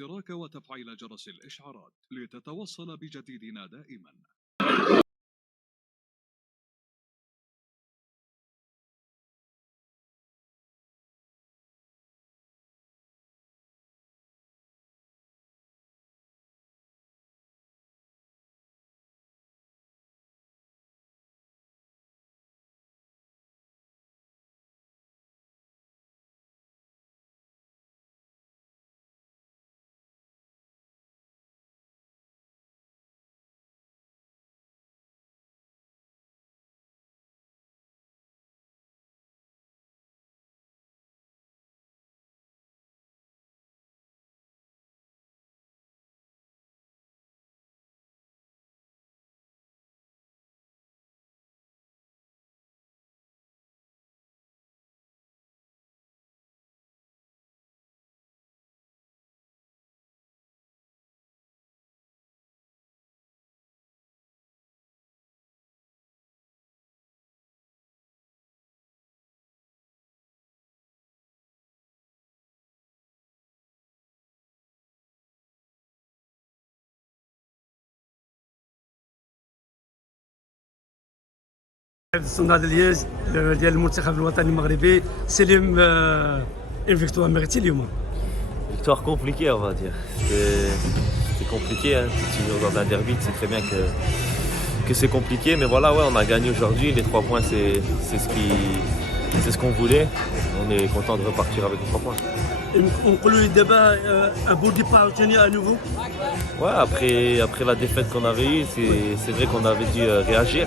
الاشتراك وتفعيل جرس الإشعارات لتتوصل بجديدنا دائما. الصنداد ديال المنتخب الوطني المغربي سلم une victoire méritée اليوم. Victoire compliquée, on va dire. C'était compliqué, hein. Toujours dans un derby, c'est très bien que c'est compliqué, mais voilà, ouais, on a gagné aujourd'hui. Les 3 points, c'est ce qu'on voulait. On est content de repartir avec les 3 points. On peut d'abord un beau départ à nouveau. Ouais, après la défaite qu'on avait eue, c'est vrai qu'on avait dû réagir.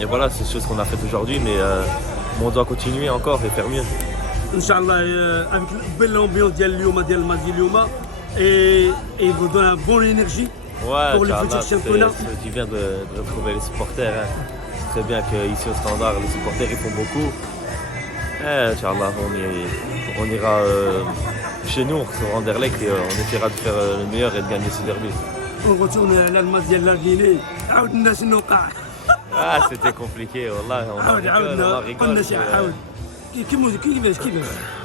Et voilà, c'est chose qu'on a faite aujourd'hui, mais on doit continuer encore et faire mieux. Inch'Allah, avec une belle ambiance ديال اليوم et vous donne une bonne énergie pour le futur championnat. C'est du bien de retrouver les supporters. Hein. C'est très bien qu'ici au Standard, les supporters ils font beaucoup. Inch'Allah, on ira chez nous, sur Anderlecht, et on essaiera de faire le meilleur et de gagner ce derby. On retourne à l'Allemagne ديال l'Argentine. عاود الناس النقاع. C'était compliqué, wallah.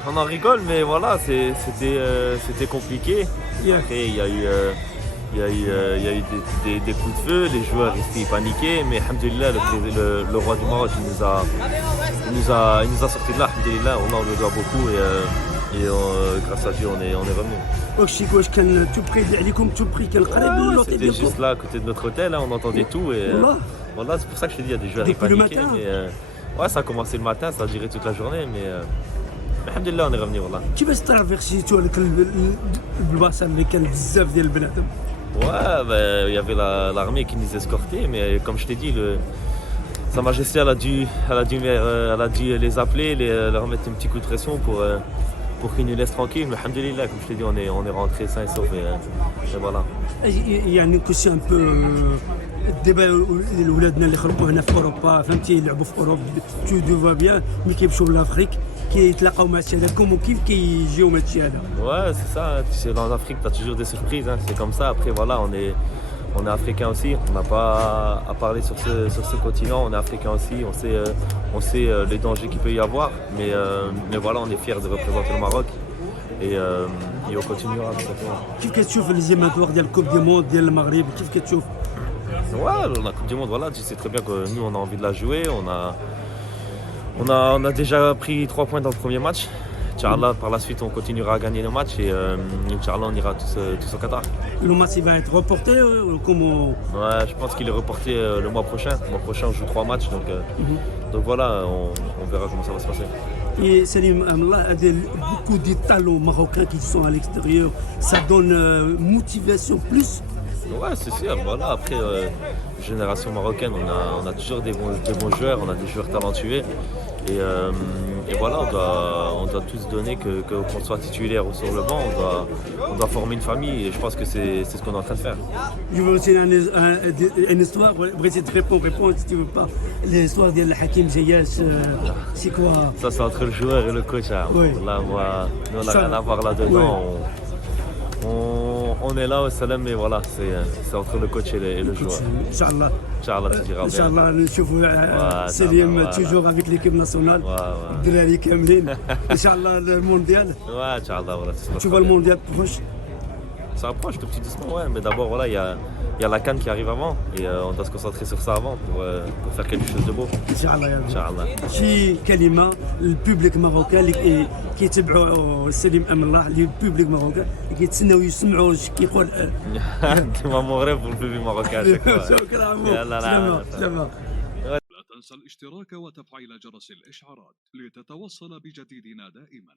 On en rigole, mais voilà, c'était compliqué. Après, il y a eu des coups de feu, les joueurs étaient paniqués, mais alhamdoulilah, le roi du Maroc, il nous a sorti de là, alhamdoulilah, on en le doit beaucoup et grâce à Dieu, on est revenu. C'était juste là, à côté de notre hôtel, hein, on entendait tout et voilà, c'est pour ça que je te dis, il y a des joueurs paniqués. Ouais, ça a commencé le matin, ça a duré toute la journée, mais alhamdoulilah, on est revenu, voilà. كيفاش ترافيرسيتو هذاك البلاصه اللي كان بزاف ديال البنادم؟ Ouais, ben, il y avait l'armée qui nous escortait, mais comme je t'ai dit, Sa Majesté elle a dû les appeler, leur mettre un petit coup de pression pour qu'ils nous laissent tranquilles. Mais alhamdoulilah, comme je t'ai dit, on est rentré sain et sauf et voilà. يعني كنتي ان بو دابا ولادنا اللي خرجوا هنا في اوروبا فهمتي يلعبوا في اوروبا تو فا بيان ملي كيمشيو لافريك كيتلاقاو مع هذا كومو كيف كيجيو من هادشي هذا. Ouais, c'est ça, tu sais, dans l'Afrique, tu as toujours des surprises, hein. C'est comme ça. Après, voilà, on est africain aussi, on n'a pas à parler sur ce continent, on est africain aussi, on sait les dangers qu'il peut y avoir, mais voilà, on est fiers de représenter le Maroc et on continuera. كيف كتشوف الزيماتوار ديال الكوب دي موند ديال المغرب كيف كتشوف؟ Ouais, la Coupe du Monde, voilà, tu sais très bien que nous on a envie de la jouer, on a déjà pris 3 points dans le premier match. Inch'Allah, par la suite on continuera à gagner nos matchs et Inch'Allah on ira tous au Qatar. Le match il va être reporté ou comment? Ouais, je pense qu'il est reporté le mois prochain. Le mois prochain on joue 3 matchs, donc voilà, on verra comment ça va se passer. Et Salim Amla a beaucoup de talents marocains qui sont à l'extérieur, ça donne motivation plus. Ouais, c'est sûr, voilà, après génération marocaine, on a toujours des bons joueurs, on a des joueurs talentueux et voilà, on doit tous donner qu'on soit titulaire ou sur le banc, on doit former une famille et je pense que c'est ce qu'on est en train de faire. Je veux aussi une histoire, Brigitte réponds si tu veux pas. L'histoire de Hakim Ziyech, c'est quoi? Ça c'est entre le joueur et le coach, hein. Oui. Là, moi, nous on n'a rien à voir là-dedans. on est là au Salam, mais voilà, c'est entre le coach et le joueur. Inch'Allah. Inch'Allah, ça ira bien. Inch'Allah, نشوفوا سليم توجور افيك ليكيب ناسيونال الدراري كاملين ان شاء الله المونديال. Ouais, Inch'Allah, voilà. Tu vois le mondial proche? Ça approche tout petit doucement, ouais, mais d'abord, voilà, il y a la CAN qui arrive avant et on doit se concentrer sur ça avant pour faire quelque chose de beau. Inch'Allah يا رب. Inch'Allah. شي كلمه للبوبليك ماروكان اللي كيتبعوا سليم امن الله للبوبليك ماروكان اللي كيتسناو يسمعوا كيقول Dis-moi mon rêve pour le public marocain à chaque fois. شكرا عمو. يلا، سلامة لا. سلامة. لا تنسى الاشتراك وتفعيل جرس الإشعارات لتتوصل بجديدنا دائما.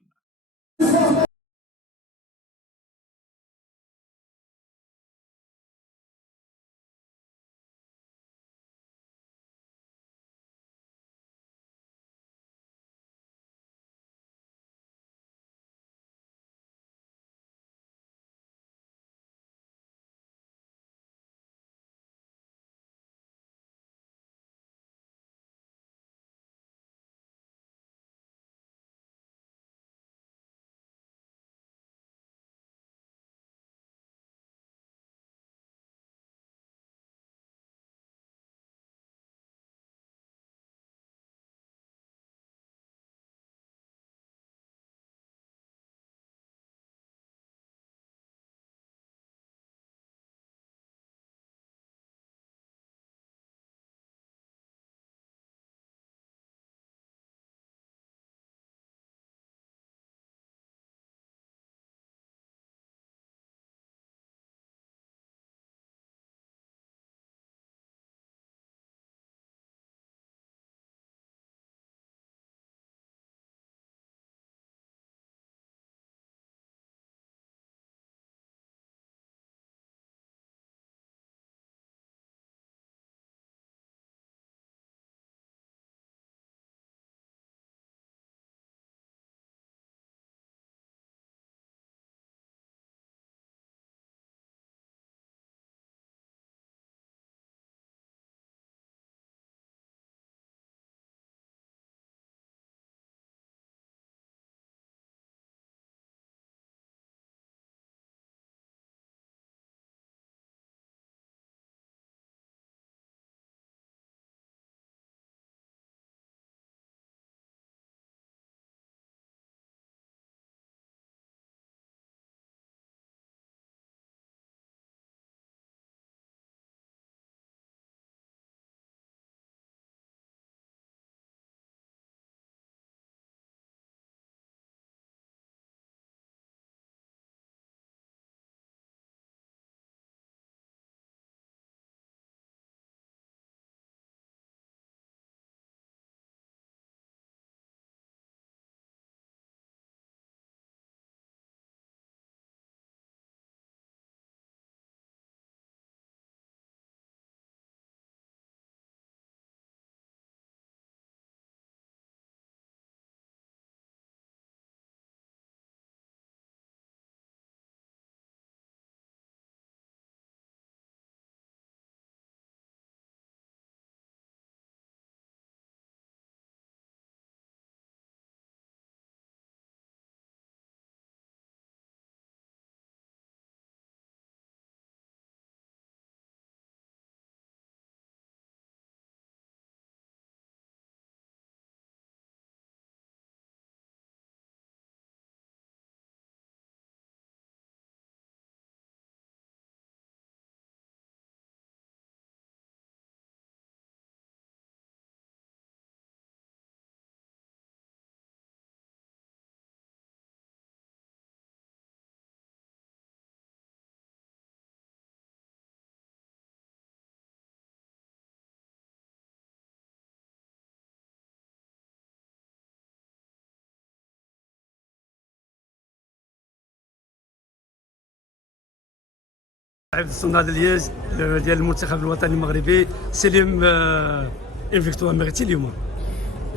لاعب الصنداد ديال المنتخب الوطني المغربي سليم ان فيكتوار ميريتي اليوم.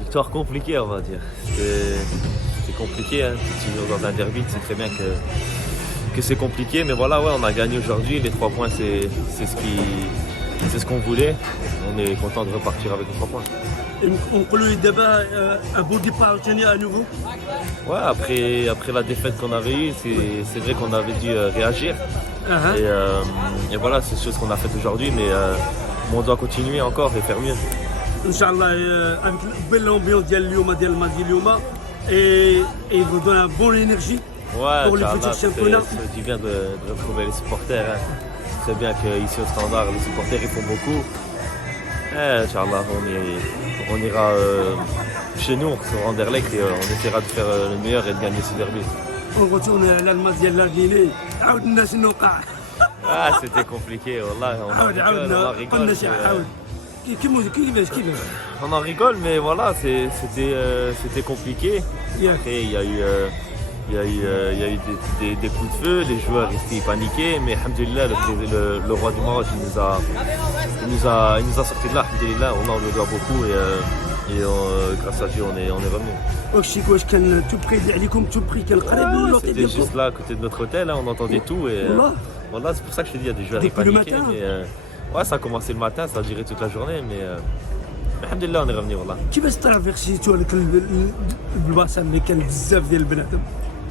Victoire compliquée, on va dire. C'était compliqué, hein. Toujours dans un derby, c'est très bien que c'est compliqué. Mais voilà, ouais, on a gagné aujourd'hui. Les 3 points, c'est c'est ce qu'on voulait. On est content de repartir avec 3 points. ونقولوا دابا un beau départ à nouveau. Ouais, après la défaite qu'on avait eue, c'est vrai qu'on avait dû réagir. Et voilà, c'est ce qu'on a fait aujourd'hui, mais on doit continuer encore et faire mieux. ان شاء الله avec belle ambiance ديال اليوم ديال الماتش ديال اليوم et vous donne une bonne énergie Ouais, pour le futur championnat. c'est du bien de retrouver les supporters. Hein. C'est très bien qu'ici au Standard, les supporters ils font beaucoup. Inch'Allah, on ira chez nous, on se Anderlecht et on essaiera de faire le meilleur et de gagner ce derby. On retourne à الماتش ديال لارديني عاودنا شنو وقع. Ah, c'était compliqué, wallah, on en rigole. قلنا شي عاود كيفاش On en rigole, mais voilà, c'était compliqué. Après, il y a eu des coups de feu, les joueurs étaient paniqués, mais alhamdoulilah, le roi du Maroc, il nous a sorti de là, alhamdoulilah, on le doit beaucoup et grâce à Dieu, on est revenu. واش كان توبري اللي عليكم توبري كان قريب من Ouais, الوقت c'était ديالكم. juste là, à côté de notre hôtel, hein, on entendait tout et voilà, c'est pour ça que je te dis, il y a des joueurs Depuis le paniqués. matin. Mais, ouais, ça a commencé le matin, ça a duré toute la journée, mais alhamdoulilah, on est revenu, voilà. كيفاش ترافيرسيتو هذاك البلاصه اللي كان بزاف ديال البنادم.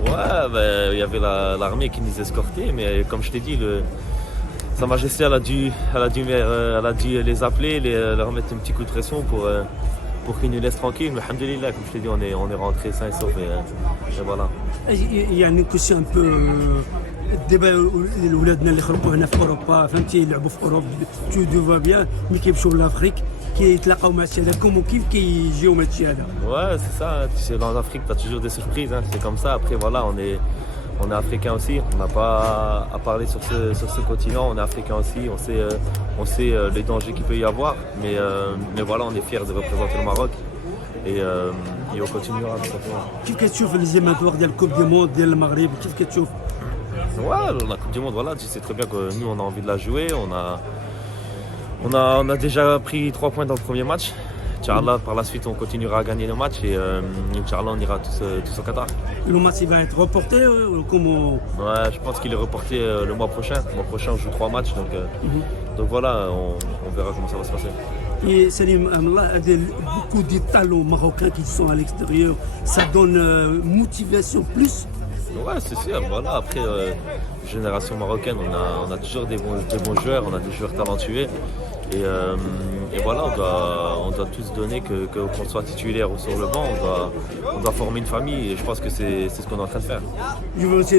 Ouais, ben, il y avait l'armée qui nous escortait, mais comme je t'ai dit, Sa Majesté elle a dû les appeler, leur mettre un petit coup de pression pour qu'ils nous laissent tranquilles. Mais alhamdoulilah, comme je t'ai dit, on est rentré sain et sauf et voilà. يعني كلشي ان بو دابا ولادنا اللي خرجوا هنا في اوروبا فهمتي يلعبوا في اوروبا تو دو فا بيان ملي كيمشيو لافريك كيتلاقاو مع الشيء هذا كومو كيف كيجيو مع الشيء هذا. Ouais, c'est ça. Tu sais, dans l'Afrique, tu as toujours des surprises. Hein. C'est comme ça. Après, voilà, on est africain aussi. On n'a pas à parler sur ce continent. On est africain aussi. On sait les dangers qu'il peut y avoir. Mais voilà, on est fiers de représenter le Maroc. Et on continuera. كيف كتشوف الزيماتوار ديال الكوب دي موند ديال المغرب كيف كتشوف؟ Ouais, la Coupe du Monde, voilà, tu sais très bien que nous, on a envie de la jouer. On a déjà pris 3 points dans le premier match. Inch'Allah, par la suite, on continuera à gagner nos matchs et Inch'Allah, on ira tous au Qatar. Le match il va être reporté ou comment? Ouais, je pense qu'il est reporté le mois prochain. Le mois prochain, on joue 3 matchs, donc voilà, on verra comment ça va se passer. Et Salim Amla a beaucoup de talents marocains qui sont à l'extérieur. Ça donne motivation plus. Ouais, c'est sûr. Voilà, après, génération marocaine, on a toujours des bons joueurs, on a des joueurs talentueux. Et voilà, on doit tous donner qu'on soit titulaire ou sur le banc, on doit former une famille et je pense que c'est ce qu'on est en train de faire. Je veux aussi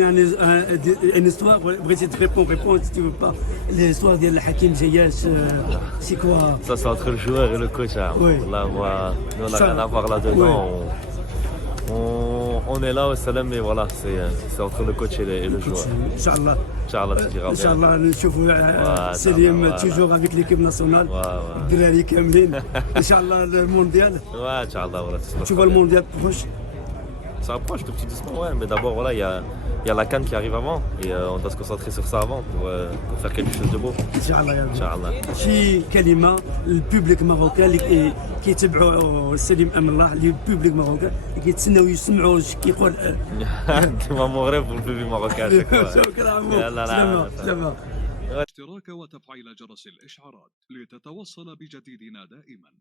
une histoire, si tu réponds si tu veux pas. L'histoire de Hakim Ziyech, c'est quoi? Ça, c'est entre le joueur et le coach. Hein. Oui. Là, moi, nous, on n'a rien à voir là-dedans. On est là au salam, mais voilà, c'est entre le coach et le joueur. Inch'Allah. Inch'Allah, tu diras bien. Inch'Allah, نشوفوا سليم toujours avec l'équipe nationale. الدراري كاملين. Inch'Allah le mondial. Ouais, Inch'Allah, voilà. Tu vois le mondial proche? Ça approche tout petit doucement, ouais, mais d'abord, voilà, il y a la CAN qui arrive avant et on doit se concentrer sur ça avant pour faire quelque chose de beau. Inch'Allah يا رب. Inch'Allah. شي كلمة للبوبليك ماروكان اللي كيتبعوا سليم أمن الله للبوبليك ماروكان اللي كيتسناو يسمعوا اش كيقول. Dis-moi mon rêve pour le public marocain à chaque fois. شكرا عمو. يلا، لا، سلامة. اشتراك وتفعيل جرس الإشعارات لتتوصل بجديدنا دائما.